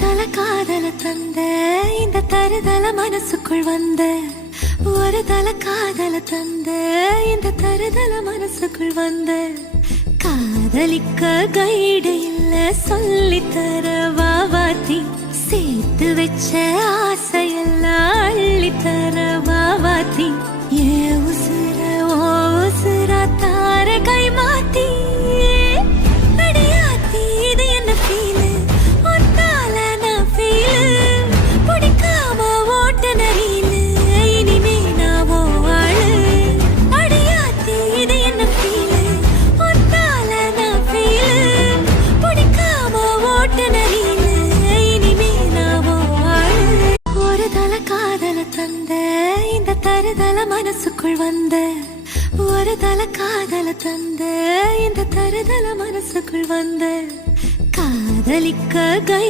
தல காதல தந்த இந்த தருதல மனசுக்குள் வந்த ஒரு தல காதல தந்த இந்த தருதல மனசுக்குள் வந்த காதலிக்க கைடு இல்ல சொல்லித்தர வாவாத்தி சேர்த்து வச்ச ஆசையெல்லாம் அள்ளித்தர வாவாத்தி ஏ உசுர ஓ உசுரா தார கை மாத்தி மனசுக்குள் வந்த ஒரு தல காதல தந்த இந்த தருதல மனசுக்குள் வந்த காதலிக்க கை